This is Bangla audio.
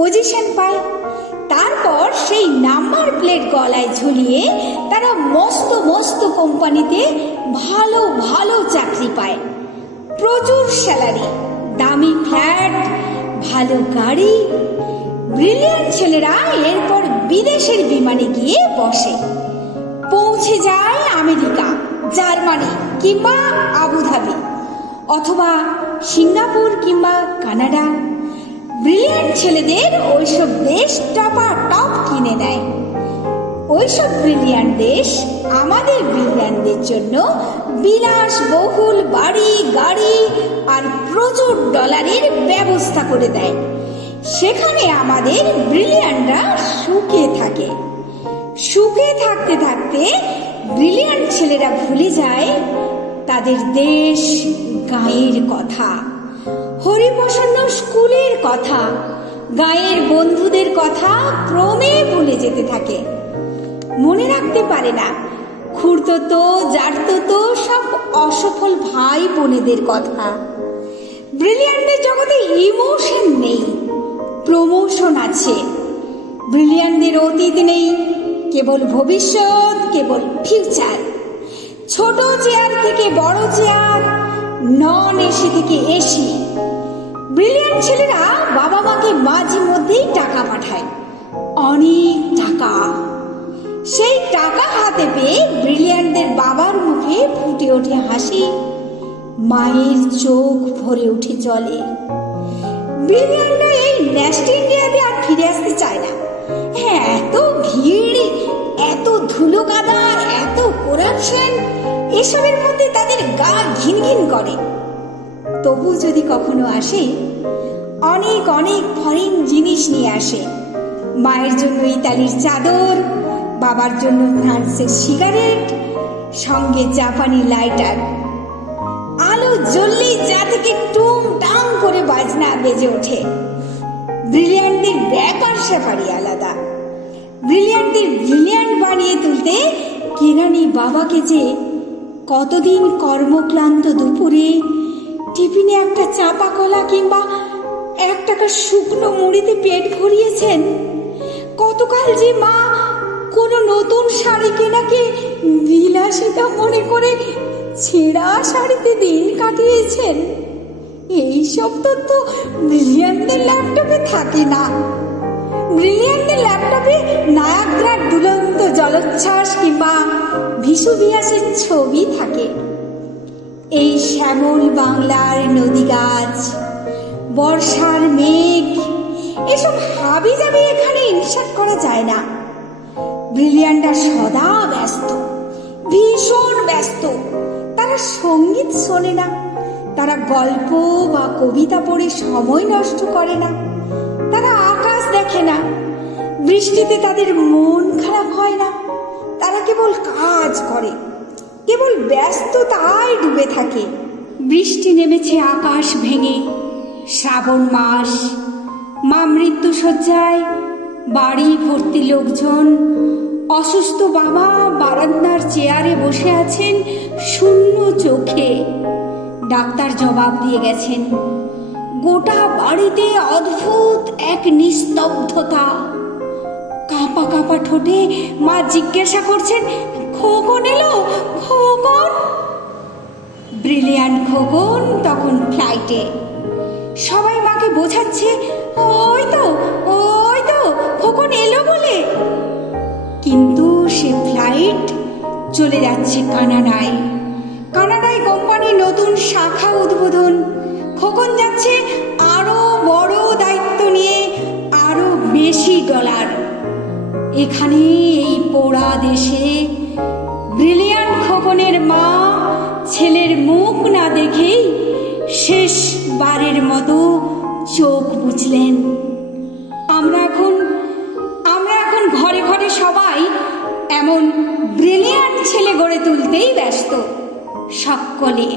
পজিশন পায়। তারপর সেই নাম্বার প্লেট গলায় ঝুলিয়ে তারা মস্ত মস্ত কোম্পানিতে ভালো ভালো চাকরি পায়। প্রচুর স্যালারি দামি ফ্ল্যাট ভালো গাড়ি। ব্রিলিয়ান্ট ছেলেরা এরপর বিদেশের বিমানে গিয়ে বসে। পৌঁছে যায় আমেরিকা, জার্মানি কিংবা আবুধাবি অথবা সিঙ্গাপুর কিংবা কানাডা। ব্রিলিয়ান্ট ছেলেদের ওইসব দেশ টপা টপ কিনে নেয় ওইসব ব্রিলিয়ান্ট দেশ আমাদের ব্রিলিয়ান্টদের জন্য বিলাস বহুল বাড়ি, গাড়ি আর প্রচুর ডলারের ব্যবস্থা করে দেয়। সেখানে আমাদের ব্রিলিয়ান্টরা সুখে থাকে। সুখে থাকতে থাকতে ব্রিলিয়ান্ট ছেলেরা ভুলে যায় তাদের দেশ গায়ের কথা। হরিপ্রসন্ন স্কুলের কথা, গায়ের বন্ধুদের কথা ক্রমে ভুলে যেতে থাকে। মনে রাখতে পারে না খুঁড়তো জারতো সব অসফল ভাই বোনেদের কথা। ব্রিলিয়ান্টের জগতে ইমোশন নেই, প্রমোশন আছে। ব্রিলিয়ান্টদের অতীত নেই, কেবল ভবিষ্যৎ, কেবল ফিউচার। ছোট চেয়ার থেকে বড় চেয়ার, নন এসি থেকে এসি। ব্রিলিয়ান্ট ছেলেরা বাবা মাকে মাঝে মধ্যেই টাকা পাঠায়। অনেক টাকা। সেই টাকা হাতে পেয়ে ব্রিলিয়ান্টদের বাবার মুখে ফুটে ওঠে হাসি। মায়ের চোখ ভরে উঠে জলে। ব্রিলিয়ান্টরা এই নেক্সট ইন্ডিয়াতে আর ফিরে আসতে চায় না। হ্যাঁ এত ভিড়, এত ধুলো কাদা এত করাপশন এসবের মধ্যে তাদের গা ঘিন ঘিন করে। তবু যদি কখনো আসে, অনেক অনেক ফরেন জিনিস নিয়ে আসে। মায়ের জন্য ইতালির চাদর, বাবার জন্য ফ্রান্সের সিগারেট, সঙ্গে জাপানি লাইটার। আলো জ্বললেই যা থেকে টুম টাম করে বাজনা বেজে ওঠে। ব্রিলিয়ান্টদের ব্যাপার স্যাপারই আলাদা। ব্রিলিয়ান্টদের ব্রিলিয়ান্ট বানিয়ে তুলতে কেরানি বাবাকে যে কতদিন কর্মক্লান্ত দুপুরে টিফিনে একটা চাপা কলা কিংবা এক টাকা শুকনো মুড়িতে পেট ভরিয়েছেন? কতকাল যে মা কোনো নতুন শাড়ি কেনাকে বিলাসিতা মনে করে ছেঁড়া শাড়িতে দিন কাটিয়েছেন? এইসব তথ্য ব্রিলিয়ান্টদের ল্যাপটপে থাকে না। ব্রিলিয়ান্টের ল্যাপটপে নায়াগ্রার দুলন্ত জলোচ্ছ্বাস কিংবা ভিসুভিয়াসের ছবি থাকে। এই শ্যামল বাংলার নদী গাছ, বর্ষার মেঘ, এসব হাবি যাবি এখানে ইনসার্ট করা যায় না। ব্রিলিয়ান্টরা সদা ব্যস্ত, ভীষণ ব্যস্ত। তারা সংগীত শোনে না, তারা গল্প বা কবিতা পড়ে সময় নষ্ট করে না, তারা আকাশ দেখে না, বৃষ্টিতে তাদের মন খারাপ হয় না, তারা কেবল কাজ করে। কেবল ব্যস্ততায় ডুবে থাকে। বৃষ্টি নেমেছে আকাশ ভেঙে, শ্রাবণ মাস। মা মৃত্যু শয্যায় বাড়ি ভর্তি লোকজন, অসুস্থ বাবা বারান্দার চেয়ারে বসে আছেন শূন্য চোখে। ডাক্তার জবাব দিয়ে গেছেন, গোটা বাড়িতে অদ্ভুত এক নিস্তব্ধতা। কাঁপা কাঁপা ঠোঁটে মা জিজ্ঞাসা করছেন খোকন এলো, খোকন? ব্রিলিয়ান্ট খোকন তখন ফ্লাইটে সবাই মাকে বোঝাচ্ছে, ওই তো ওই তো, খোকন এলো বলে। কিন্তু সে ফ্লাইট চলে যাচ্ছে কানাডায়। কানাডায় কোম্পানির নতুন শাখা উদ্বোধন। খোকন যাচ্ছে আরও বড় দায়িত্ব নিয়ে, আরও বেশি ডলার। এখানে এই পোড়া দেশে ব্রিলিয়ান খোকনের মা, ছেলের মুখ না দেখেই শেষবারের মতো চোখ বুঝলেন। আমরা এখন আমরা এখন ঘরে ঘরে সবাই এমন ব্রিলিয়ান্ট ছেলে গড়ে তুলতেই ব্যস্ত সকলে